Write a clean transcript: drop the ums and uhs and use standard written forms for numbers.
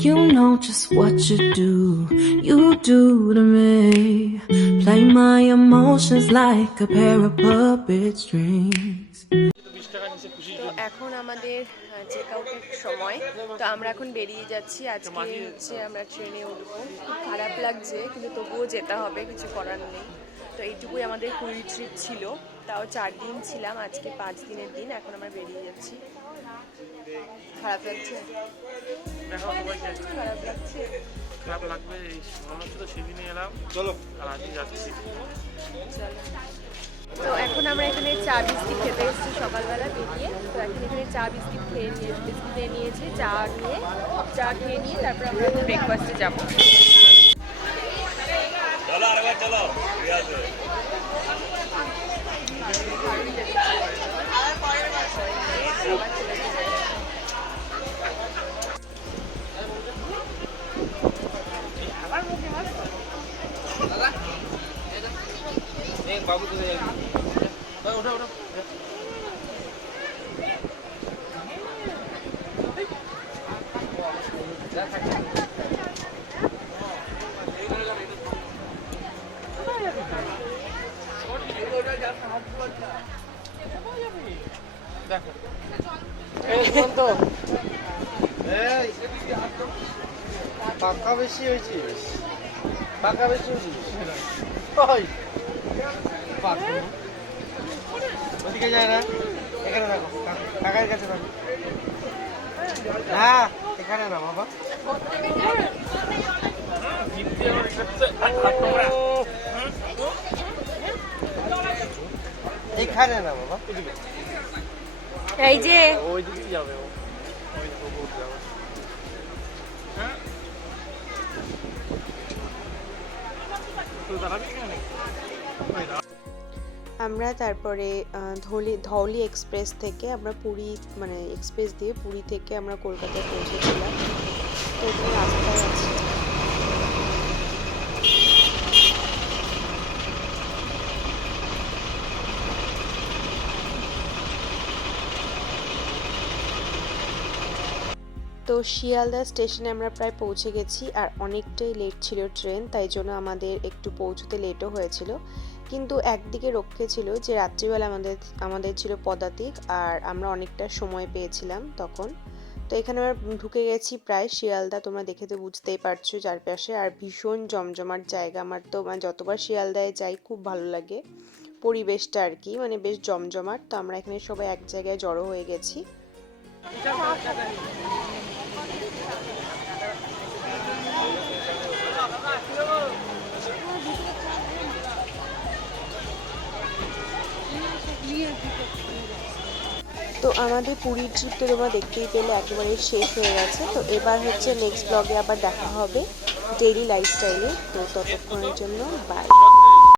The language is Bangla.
You know just what you do to me. Play my emotions like a pair of puppet strings. তো এখন আমাদের চেক আউটের সময়, তো আমরা এখন বেরিয়ে যাচ্ছি। আজকে হচ্ছে আমরা ট্রেনে উঠবো, খুব খারাপ লাগছে কিন্তু তবুও যেতে হবে, কিছু করার নেই। তো এইটুকুই আমাদের পুরী ট্রিপ ছিল, তাও 4 দিন ছিলাম, আজকে 5 দিনের দিন। এখন আমরা বেরিয়ে যাচ্ছি। খারাপ লাগছে? খারাপ লাগছে, খারাপ লাগবে। এই মনে হচ্ছে তো সেদিনে এলাম, চলো আর আজকে যাচ্ছি। চলো। তো এখন আমরা এখানে চা বিস্কিট খেতে এসেছি সকালবেলা বেরিয়ে। তো এখন এখানে চা বিস্কিট খেয়ে নিয়েছি। চা খেয়ে নিয়ে তারপর আমরা এখন ব্রেকফাস্টে যাবো। বাবু কোথায় যাবি? ওঠা ওঠা। পাকা বেশি হয়েছিস, পাকা বেশি হয়েছিস। ওদিকে যায় না, এখানে রাখো, কাকার কাছে রাখো। হ্যাঁ এখানে না বাবা, এখানে না বাবা, এই যে ওই দিকেই যাবে। আমরা তারপরে ধৌলি এক্সপ্রেস থেকে আমরা পুরী, মানে এক্সপ্রেস দিয়ে পুরী থেকে আমরা কলকাতায় পৌঁছেছিলাম। তো এখানে রাস্তায় আছে। তো শিয়ালদা স্টেশনে আমরা প্রায় পৌঁছে গেছি, আর অনেকটাই লেট ছিল ট্রেন, তাই জন্য আমাদের একটু পৌঁছতে লেটও হয়েছিল। কিন্তু একদিকে রক্ষে ছিল যে রাত্রিবেলা আমাদের ছিল পদাতিক, আর আমরা অনেকটা সময় পেয়েছিলাম তখন। তো এখানে আমরা ঢুকে গেছি প্রায় শিয়ালদা, তোমরা দেখে তো বুঝতেই পারছো চারপাশে, আর ভীষণ জমজমাট জায়গা। আমার তো মানে যতবার শিয়ালদায় যাই খুব ভালো লাগে পরিবেশটা আর কি, মানে বেশ জমজমাট। তো আমরা এখানে সবাই এক জায়গায় জড়ো হয়ে গেছি। তো আমাদের পুরীর ট্রিপ তো তোমরা দেখতেই পেলে একেবারে শেষ হয়ে গেছে। তো এবার হচ্ছে নেক্সট ব্লগে আবার দেখা হবে ডেইলি লাইফস্টাইলে। তো ততক্ষণের জন্য বাই।